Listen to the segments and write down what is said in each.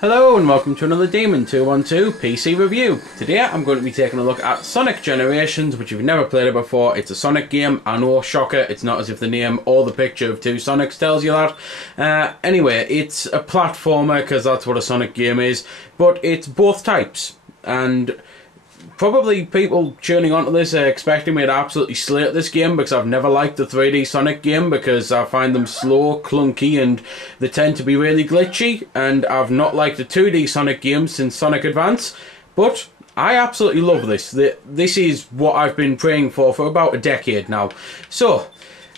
Hello and welcome to another Demon212 PC review. Today I'm going to be taking a look at Sonic Generations, which if you've never played it before, it's a Sonic game. I know, shocker, it's not as if the name or the picture of two Sonics tells you that. Anyway, it's a platformer because that's what a Sonic game is, but it's both types. And probably people tuning onto this are expecting me to absolutely slate this game because I've never liked the 3D Sonic game because I find them slow, clunky, and they tend to be really glitchy, and I've not liked the 2D Sonic games since Sonic Advance, but I absolutely love this. This is what I've been praying for about a decade now. So,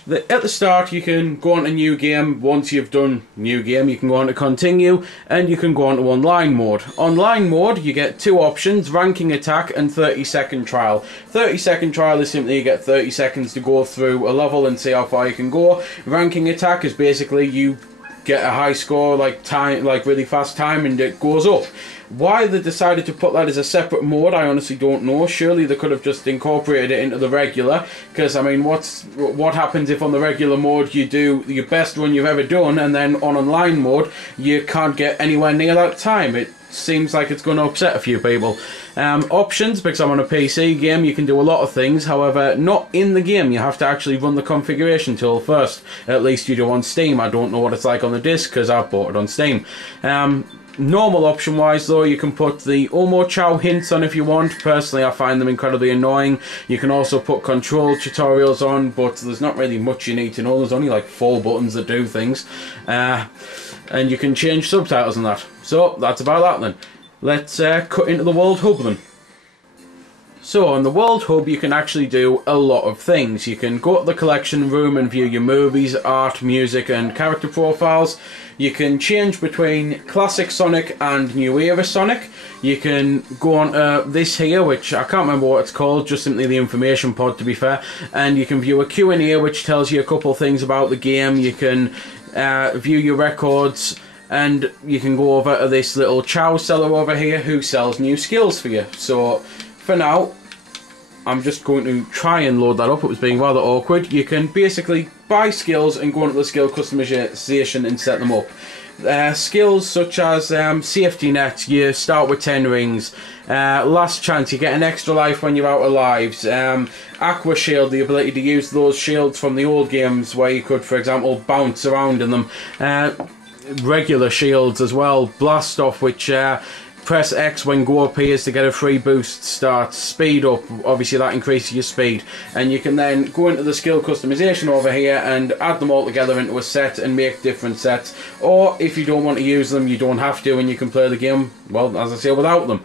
at the start you can go on to new game. Once you've done new game you can go on to continue, and you can go on to online mode. Online mode you get two options: ranking attack and 30-second trial. 30-second trial is simply you get 30 seconds to go through a level and see how far you can go. Ranking attack is basically you get a high score, like really fast time, and it goes up. Why they decided to put that as a separate mode, I honestly don't know. Surely they could have just incorporated it into the regular, because I mean, what happens if on the regular mode you do your best run you've ever done, and then on online mode you can't get anywhere near that time? It seems like it's going to upset a few people. Options, because I'm on a PC game, you can do a lot of things. However, not in the game. You have to actually run the configuration tool first. At least you do on Steam. I don't know what it's like on the disc because I bought it on Steam. Normal option wise though, you can put the Omochao hints on if you want. Personally I find them incredibly annoying. You can also put control tutorials on, but there's not really much you need to know. There's only like 4 buttons that do things, and you can change subtitles and that. So that's about that then. Let's cut into the World Hub then. So on the World Hub you can actually do a lot of things. You can go to the collection room and view your movies, art, music and character profiles. You can change between classic Sonic and new era Sonic. You can go on to this here, which I can't remember what it's called, just simply the information pod to be fair, and you can view a Q&A which tells you a couple things about the game. You can view your records, and you can go over to this little Chow seller over here who sells new skills for you. So for now I'm just going to try and load that up. It was being rather awkward. You can basically buy skills and go into the skill customization and set them up. Skills such as safety net, you start with 10 rings. Last chance, you get an extra life when you're out of lives. Aqua shield, the ability to use those shields from the old games where you could, for example, bounce around in them. Regular shields as well. Blast off, which press X when go appears to get a free boost start. Speed up, obviously that increases your speed, and you can then go into the skill customization over here and add them all together into a set and make different sets. Or if you don't want to use them, you don't have to, and you can play the game, well, as I say, without them.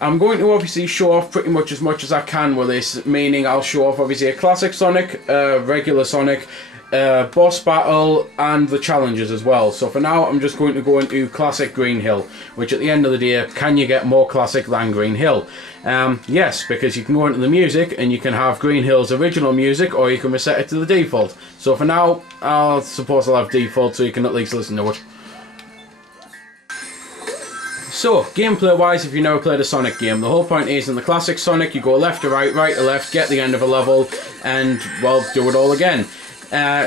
I'm going to obviously show off pretty much as I can with this, meaning I'll show off obviously a classic Sonic, regular Sonic, boss battle and the challenges as well. So for now I'm just going to go into classic Green Hill, which at the end of the day, can you get more classic than Green Hill? Yes, because you can go into the music and you can have Green Hill's original music, or you can reset it to the default. So for now I'll suppose I'll have default so you can at least listen to it. So, gameplay wise, if you never played a Sonic game, the whole point is in the classic Sonic you go left to right, right to left, get the end of a level, and, well, do it all again.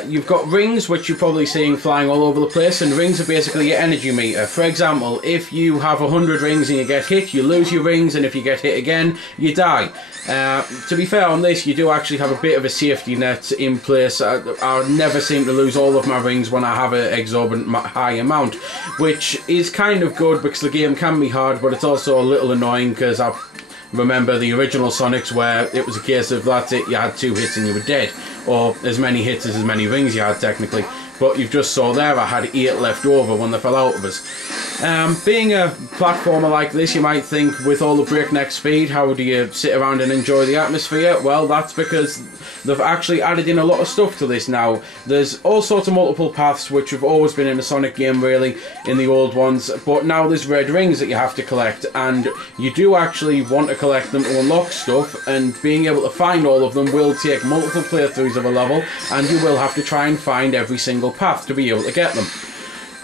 You've got rings, which you're probably seeing flying all over the place, and rings are basically your energy meter. For example, if you have 100 rings and you get hit, you lose your rings, and if you get hit again, you die. To be fair on this, you do actually have a bit of a safety net in place. I never seem to lose all of my rings when I have an exorbitant high amount, which is kind of good because the game can be hard, but it's also a little annoying because I remember the original Sonics where it was a case of that's it, you had 2 hits and you were dead, or as many hits as many rings you had technically. But you've just saw there I had 8 left over when they fell out of us. Being a platformer like this, you might think, with all the breakneck speed, how do you sit around and enjoy the atmosphere? Well, that's because they've actually added in a lot of stuff to this now. There's all sorts of multiple paths, which have always been in a Sonic game really, in the old ones, but now there's red rings that you have to collect, and you do actually want to collect them to unlock stuff, and being able to find all of them will take multiple playthroughs of a level, and you will have to try and find every single path to be able to get them.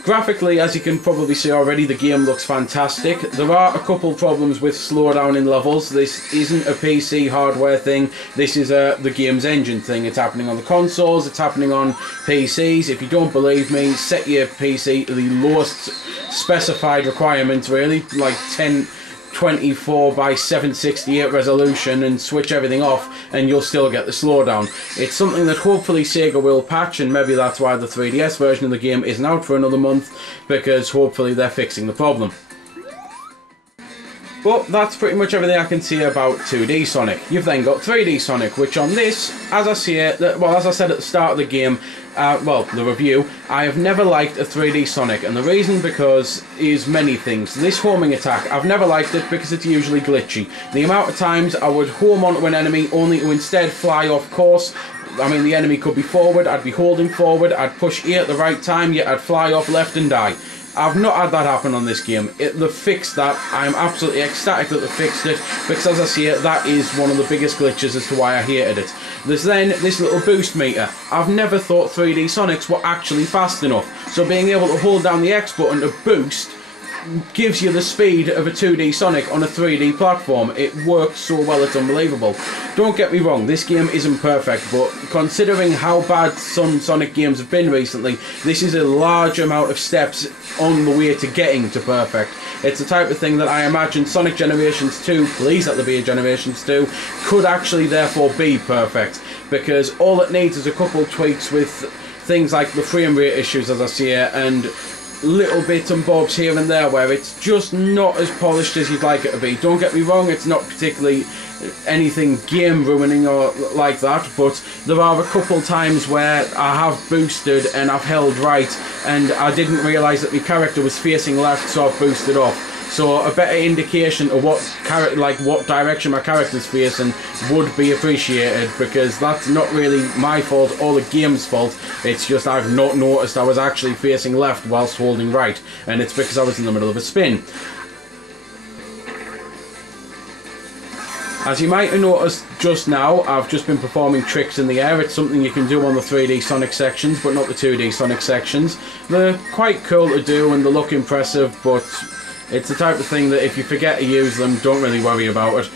Graphically, as you can probably see already, the game looks fantastic. There are a couple problems with slowdown in levels. This isn't a PC hardware thing, this is the game's engine thing. It's happening on the consoles, it's happening on PCs. If you don't believe me, set your PC to the lowest specified requirements, really, like 1024 by 768 resolution, and switch everything off and you'll still get the slowdown. It's something that hopefully Sega will patch, and maybe that's why the 3DS version of the game isn't out for another month, because hopefully they're fixing the problem. But that's pretty much everything I can say about 2D Sonic. You've then got 3D Sonic, which on this, as I said at the start of the game, the review, I have never liked a 3D Sonic, and the reason is many things. This homing attack, I've never liked it because it's usually glitchy. The amount of times I would home onto an enemy only to instead fly off course. I mean, the enemy could be forward, I'd be holding forward, I'd push E at the right time, yet I'd fly off left and die. I've not had that happen on this game. They've fixed that. I'm absolutely ecstatic that they fixed it, because as I see it, that is one of the biggest glitches as to why I hated it. There's then this little boost meter. I've never thought 3D Sonics were actually fast enough, so being able to hold down the X button to boost gives you the speed of a 2D Sonic on a 3D platform. It works so well, it's unbelievable. Don't get me wrong, this game isn't perfect, but considering how bad some Sonic games have been recently, this is a large amount of steps on the way to getting to perfect. It's the type of thing that I imagine Sonic Generations 2, please let there be a Generations 2, could actually therefore be perfect, because all it needs is a couple tweaks with things like the frame rate issues, as I see it, and little bits and bobs here and there where it's just not as polished as you'd like it to be. Don't get me wrong, it's not particularly anything game ruining or like that, but there are a couple times where I have boosted and I've held right and I didn't realise that my character was facing left, so I've boosted off. So a better indication of what direction my character's facing would be appreciated, because that's not really my fault or the game's fault. It's just I've not noticed I was actually facing left whilst holding right, and it's because I was in the middle of a spin. As you might have noticed just now, I've just been performing tricks in the air. It's something you can do on the 3D Sonic sections, but not the 2D Sonic sections. They're quite cool to do and they look impressive, but it's the type of thing that if you forget to use them, don't really worry about it.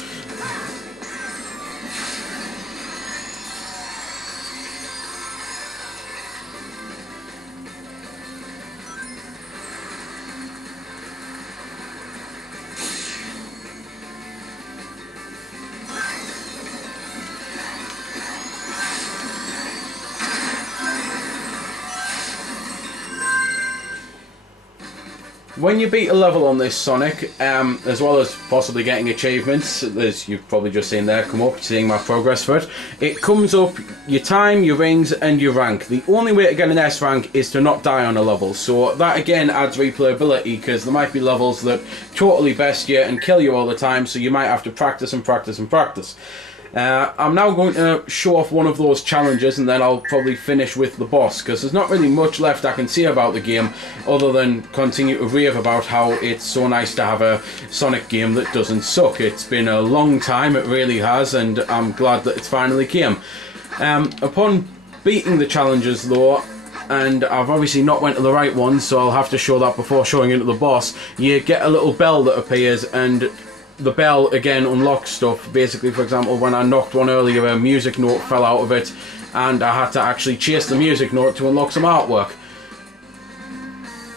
When you beat a level on this Sonic, as well as possibly getting achievements, as you've probably just seen there come up, seeing my progress for it, it comes up your time, your rings and your rank. The only way to get an S rank is to not die on a level, so that again adds replayability, because there might be levels that totally best you and kill you all the time, so you might have to practice and practice and practice. I'm now going to show off one of those challenges, and then I'll probably finish with the boss, because there's not really much left I can say about the game other than continue to rave about how it's so nice to have a Sonic game that doesn't suck. It's been a long time, it really has, and I'm glad that it's finally came. Upon beating the challenges though, and I've obviously not went to the right one, so I'll have to show that before showing into the boss, you get a little bell that appears, and the bell again unlocks stuff. Basically, for example, when I knocked one earlier, a music note fell out of it and I had to actually chase the music note to unlock some artwork.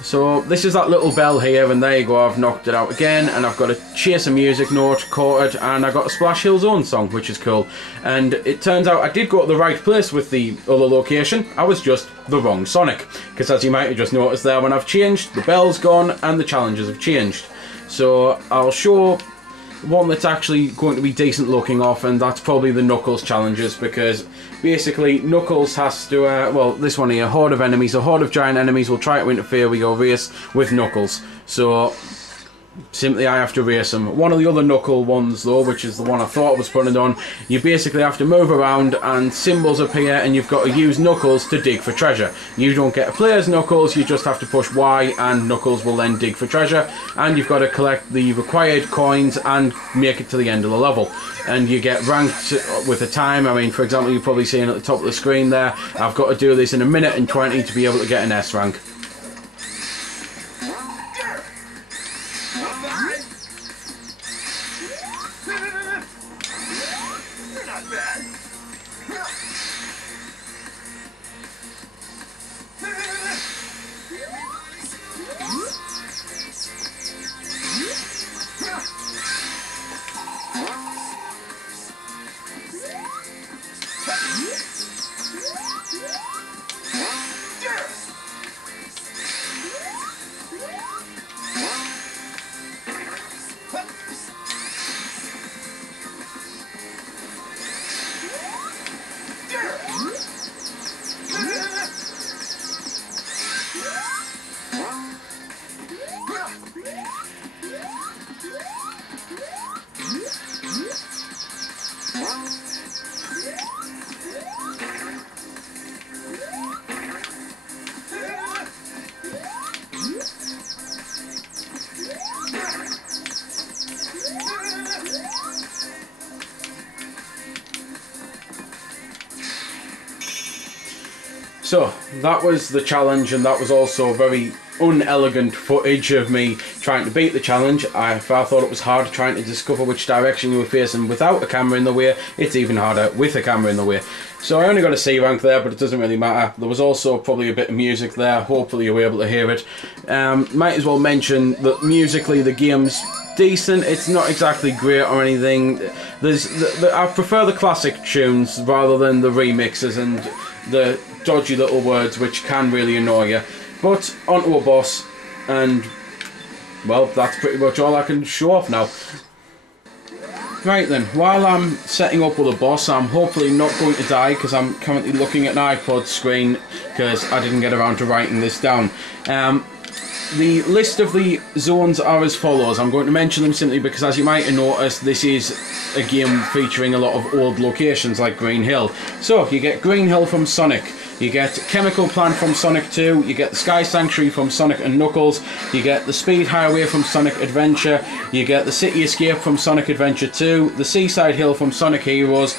So this is that little bell here, and there you go, I've knocked it out again, and I've got to chase a music note, caught it, and I got a Splash Hill Zone song, which is cool. And it turns out I did go to the right place with the other location, I was just the wrong Sonic, because as you might have just noticed there, when I've changed, the bell's gone and the challenges have changed. So I'll show one that's actually going to be decent looking off, and that's probably the Knuckles challenges, because basically Knuckles has to, well, this one here, horde of enemies, a horde of giant enemies will try to interfere with your race with Knuckles. So simply I have to race them. One of the other Knuckle ones though, which is the one I thought I was putting on, you basically have to move around and symbols appear and you've got to use Knuckles to dig for treasure. You don't get a player's Knuckles, you just have to push Y and Knuckles will then dig for treasure, and you've got to collect the required coins and make it to the end of the level. And you get ranked with a time. I mean, for example, you're probably seeing at the top of the screen there, I've got to do this in 1 minute and 20 to be able to get an S rank. So that was the challenge, and that was also very unelegant footage of me trying to beat the challenge. I thought it was hard trying to discover which direction you were facing without a camera in the way. It's even harder with a camera in the way. So I only got a C rank there, but it doesn't really matter. There was also probably a bit of music there. Hopefully you were able to hear it. Might as well mention that musically the game's decent. It's not exactly great or anything. I prefer the classic tunes rather than the remixes and the dodgy little words which can really annoy you. But onto a boss, and well, that's pretty much all I can show off now. Right then, while I'm setting up with a boss, I'm hopefully not going to die because I'm currently looking at an iPod screen because I didn't get around to writing this down. The list of the zones are as follows. I'm going to mention them simply because, as you might have noticed, this is a game featuring a lot of old locations like Green Hill. So, you get Green Hill from Sonic. You get Chemical Plant from Sonic 2, you get the Sky Sanctuary from Sonic and Knuckles, you get the Speed Highway from Sonic Adventure, you get the City Escape from Sonic Adventure 2, the Seaside Hill from Sonic Heroes,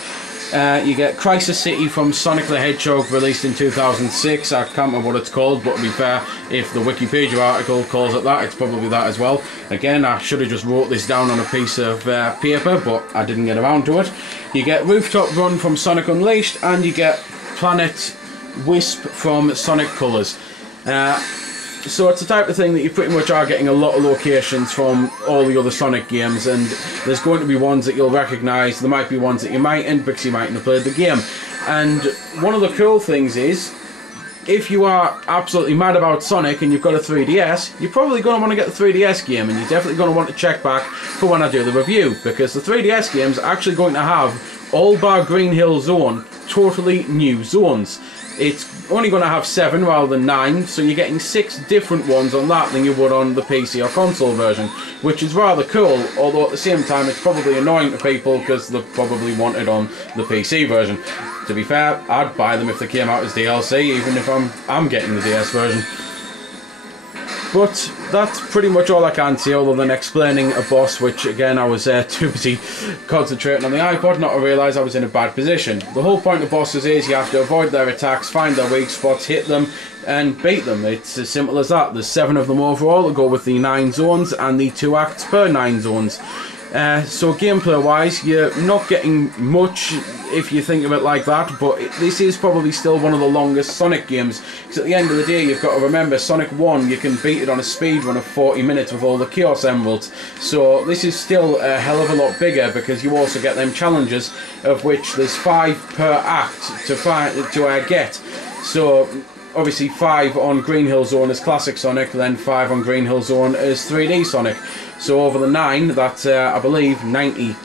you get Crisis City from Sonic the Hedgehog, released in 2006. I can't remember what it's called, but to be fair, if the Wikipedia article calls it that, it's probably that as well. Again, I should have just wrote this down on a piece of paper, but I didn't get around to it. You get Rooftop Run from Sonic Unleashed, and you get Planet Wisp from Sonic Colors. So it's the type of thing that you pretty much are getting a lot of locations from all the other Sonic games, and there's going to be ones that you'll recognise, there might be ones that you mightn't because you mightn't have played the game. And one of the cool things is, if you are absolutely mad about Sonic and you've got a 3DS, you're probably going to want to get the 3DS game, and you're definitely going to want to check back for when I do the review, because the 3DS game's actually going to have, all bar Green Hill Zone, totally new zones. It's only going to have 7 rather than 9, so you're getting 6 different ones on that than you would on the PC or console version, which is rather cool, although at the same time it's probably annoying to people because they probably want it on the PC version. To be fair, I'd buy them if they came out as DLC, even if I'm getting the DS version. But that's pretty much all I can say, other than explaining a boss, which again I was too busy concentrating on the iPod not to realise I was in a bad position. The whole point of bosses is you have to avoid their attacks, find their weak spots, hit them and beat them. It's as simple as that. There's 7 of them overall to go with the 9 zones and the 2 acts per 9 zones. So gameplay wise, you're not getting much if you think of it like that, but this is probably still one of the longest Sonic games, because at the end of the day you've got to remember, Sonic 1 you can beat it on a speed run of 40 minutes with all the Chaos Emeralds, so this is still a hell of a lot bigger because you also get them challenges, of which there's 5 per act to get. So obviously 5 on Green Hill Zone as Classic Sonic, then 5 on Green Hill Zone as 3D Sonic. So over the 9, that's I believe 90.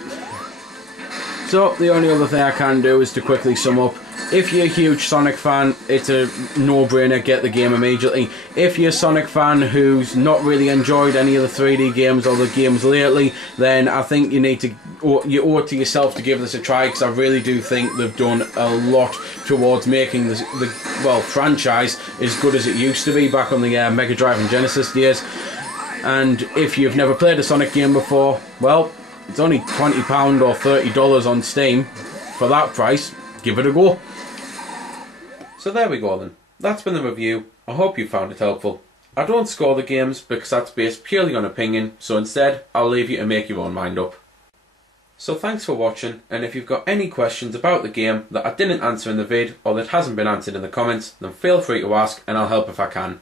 So the only other thing I can do is to quickly sum up. If you're a huge Sonic fan, it's a no-brainer, get the game immediately. If you're a Sonic fan who's not really enjoyed any of the 3D games or the games lately, then I think you owe it to yourself to give this a try, because I really do think they've done a lot towards making the franchise as good as it used to be back on the Mega Drive and Genesis days. And if you've never played a Sonic game before, well, it's only £20 or $30 on Steam. For that price, give it a go. So there we go then. That's been the review. I hope you found it helpful. I don't score the games because that's based purely on opinion, so instead I'll leave you to make your own mind up. So thanks for watching, and if you've got any questions about the game that I didn't answer in the vid or that hasn't been answered in the comments, then feel free to ask and I'll help if I can.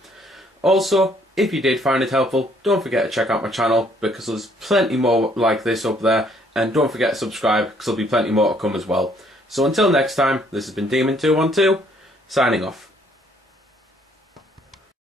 Also, if you did find it helpful, don't forget to check out my channel, because there's plenty more like this up there, and don't forget to subscribe because there'll be plenty more to come as well. So until next time, this has been Demon212, signing off.